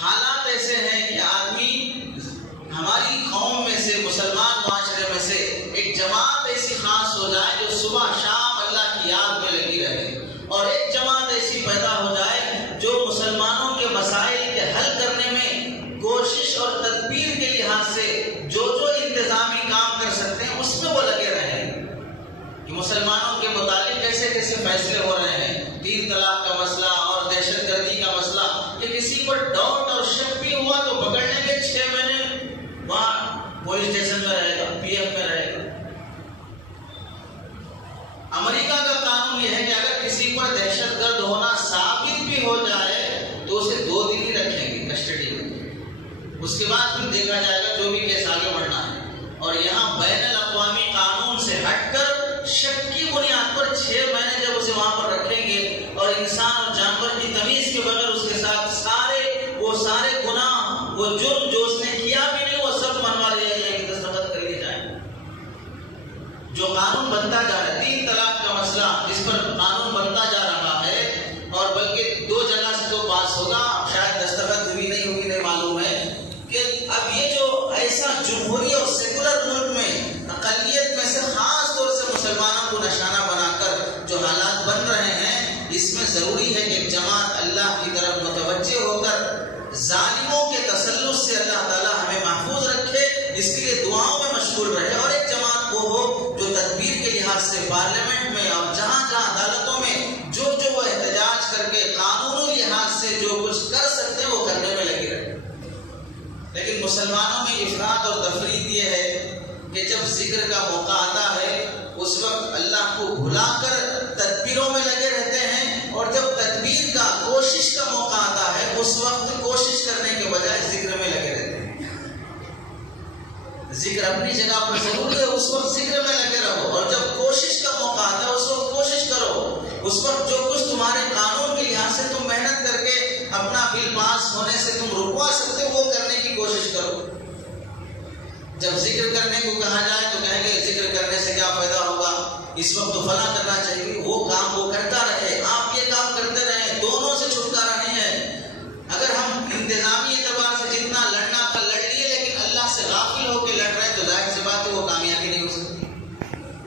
حالات ایسے ہیں کہ آدمی ہماری قوم میں سے مسلمان معاشرے میں سے ایک جماعت ایسی خاص ہو جائے جو صبح شام اللہ کی یاد میں لگی رہے، اور ایک جماعت ایسی پیدا ہو جائے جو مسلمانوں کے مسائل کے حل کرنے میں کوشش اور تدبیر کے لحاظ سے جو انتظامی کام کر سکتے ہیں اس میں وہ لگے رہے کہ مسلمانوں کے متعلق کیسے کیسے فیصلے ہو رہے ہیں، 3 طلاق کا مسئلہ اور دہشت گردی کا مسئلہ، کہ کسی پر ڈاؤٹ اور شک بھی ہوا تو پکڑنے کے 6 مہینے وہاں پولیس اسٹیشن میں رہے گا، پی ایف میں رہے گا۔ امریکہ کا قانون یہ ہے کہ اگر کسی پر دہشت گرد ہونا ثابت بھی ہو جائے تو اسے 2 دن ہی رکھیں گے کسٹڈی میں، اس کے بعد پھر دیکھا جائے گا جو بھی کیس آگے بڑھنا ہے۔ اور یہاں بین الاقوامی قانون سے ہٹ کر شک کی بنیاد پر 6 مہینے جب اسے وہاں پر رکھیں گے اور انسان اور جانور کی تمیز کے بغیر اس کے ساتھ سارے گناہ، وہ جرم جو اس نے کیا بھی نہیں، وہ سب منوا لیا جائے گا، دستخط کر لیے جائیں گے۔ جو قانون بنتا جا رہا ہے 3 طلاق کا مسئلہ، جس پر قانون بنتا جا رہا ہے، اور بلکہ 2 جگہ سے تو پاس ہوگا، شاید دستخط ہوئی نہیں معلوم ہے کہ اب یہ جو ایسا جمہوری اور سیکولر ملک میں اقلیت میں سے خاص طور سے مسلمانوں کو نشانہ بنا کر جو حالات بن رہے ہیں، اس میں ضروری ہے کہ ایک جماعت اللہ کی طرف متوجہ ہو کر ظالموں کے تسلط سے اللہ تعالی ہمیں محفوظ رکھے، اس کے لیے دعاؤں میں مشغول رہے، اور ایک جماعت وہ ہو جو تدبیر کے لحاظ سے پارلیمنٹ میں اور جہاں عدالتوں میں جو وہ احتجاج کر کے قانونی لحاظ سے جو کچھ کر سکتے ہیں وہ کرنے میں لگے رہے۔ لیکن مسلمانوں میں افراط اور تفریط یہ ہے کہ جب ذکر کا موقع آتا ہے اس وقت اللہ کو بھلا کر تدبیروں میں لگے رہتے ہیں، اور جب تدبیر کا کوشش کا موقع آتا ہے اس وقت کوشش کرنے کے بجائے ذکر میں لگے رہتے ہیں۔ ذکر اپنی جگہ پر ضروری ہے، اس وقت ذکر میں لگے رہو، اور جب کوشش کا موقع آتا ہے اس وقت کوشش کرو۔ اس وقت جو کچھ تمہارے قانون کے لحاظ سے تم محنت کر کے اپنا بل پاس ہونے سے تم رکوا سکتے ہو وہ کرنے کی کوشش کرو۔ جب ذکر کرنے کو کہا جائے تو کہیں گے ذکر کرنے سے کیا فائدہ ہوگا، اس وقت تو فلاں کرنا چاہیے، وہ کام وہ کرتا رہے، آپ یہ کام کرتے رہیں، دونوں سے چھٹکارا نہیں ہے۔ اگر ہم انتظامی اعتبار سے جتنا لڑنا تھا لڑ لیے، لیکن اللہ سے غافل ہو کے لڑ رہے تو ظاہر سی بات ہے وہ کامیابی نہیں ہو سکتی۔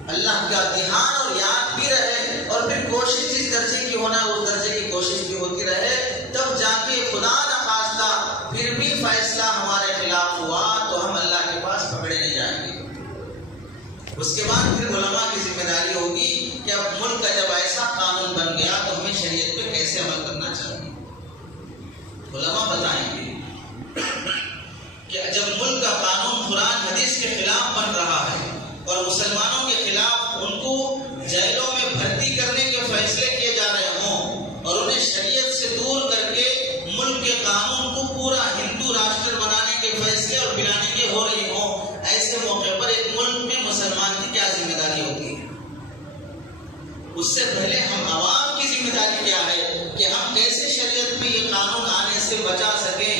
اللہ کا دھیان اور یاد بھی رہے، اور پھر کوشش جس درجے کی ہونا اس درجے کی کوشش بھی ہوتی رہے، تب جا کے خدا نخواستہ پھر بھی فیصلہ ہمارے خلاف ہوا تو ہم اللہ کے پاس پکڑے نہیں جائیں گے۔ اس کے بعد پھر علماء کی ذمہ داری ہوگی کہ اب ملک کا جب ایسا قانون بن گیا تو ہمیں شریعت پہ کیسے عمل کرنا چاہیے۔ علماء بتائیں گے کہ جب ملک کا قانون قرآن حدیث کے خلاف بن رہا ہے اور مسلمانوں کے خلاف ان کو جیلوں میں بھرتی کرنے کے فیصلے کیے جا رہے ہوں، اور انہیں شریعت سے دور کر کے ملک کے قانون کو پورا ہندو راشٹر بنانے کے فیصلے اور پلانے کے ہو رہی ہوں، ایسے موقع پر ایک ملک میں مسلمان کی کیا ذمہ داری ہوتی ہے؟ اس سے پہلے ہم عوام کی ذمہ داری کیا ہے کہ ہم کیسے شریعت میں یہ قانون آنے سے بچا سکیں،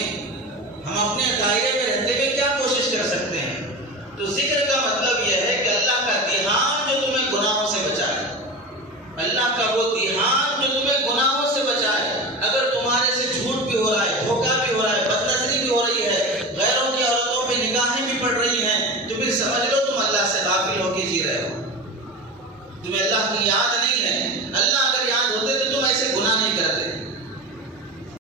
ہم اپنے دائرے میں رہتے ہوئے کیا کوشش کر سکتے ہیں۔ تو ذکر کا مطلب یہ ہے کہ اللہ کا دھیان جو تمہیں گناہوں سے بچائے، اللہ کا وہ دھیان